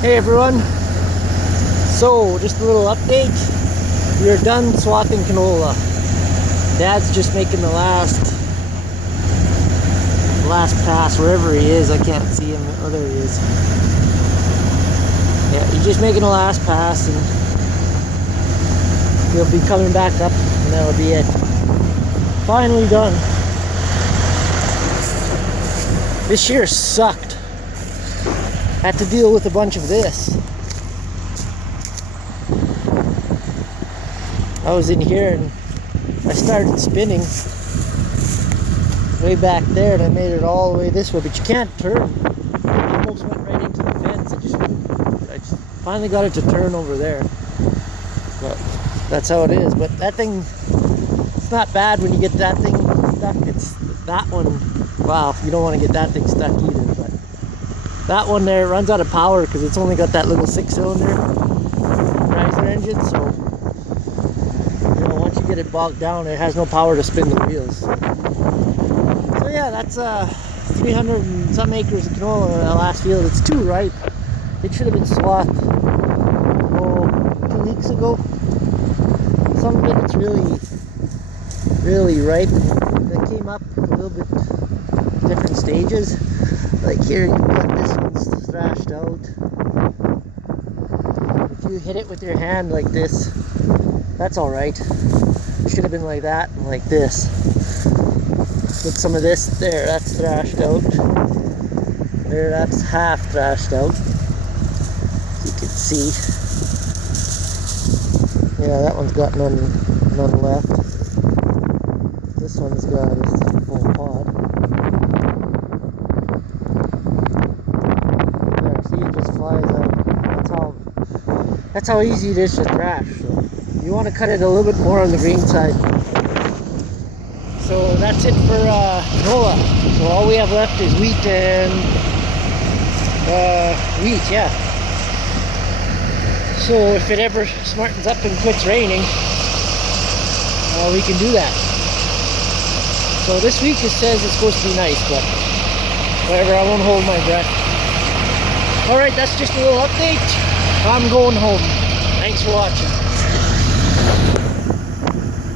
Hey everyone, so just a little update. We are done swathing canola. Dad's just making the last pass wherever he is. I can't see him. Oh, there he is. Yeah, he's just making the last pass and he'll be coming back up and that'll be it. Finally done. This year sucked. Had to deal with a bunch of this. I was in here and I started spinning way back there and I made it all the way this way, but you can't turn. I almost went right into the fence. I just finally got it to turn over there. But that's how it is. But that thing, it's not bad when you get that thing stuck. It's that one, wow, you don't want to get that thing stuck either. But that one there runs out of power because it's only got that little 6-cylinder riser engine, so you know, once you get it bogged down, it has no power to spin the wheels. So yeah, that's 300 and some acres of canola in the last field. It's too ripe. It should have been swathed 2 weeks ago. Some of it's really ripe. They came up a little bit different stages. Like here, you've got this one's thrashed out. If you hit it with your hand like this, that's alright. It should have been like that and like this. With some of this there, that's thrashed out. There, that's half thrashed out. You can see. Yeah, that one's got none left. This one's got a full pod. There, see, it just flies out. That's how easy it is to thrash. So you want to cut it a little bit more on the green side. So that's it for canola. So all we have left is wheat and yeah. So if it ever smartens up and quits raining, we can do that. So this week it says it's supposed to be nice, but whatever, I won't hold my breath. Alright, that's just a little update. I'm going home. Thanks for watching.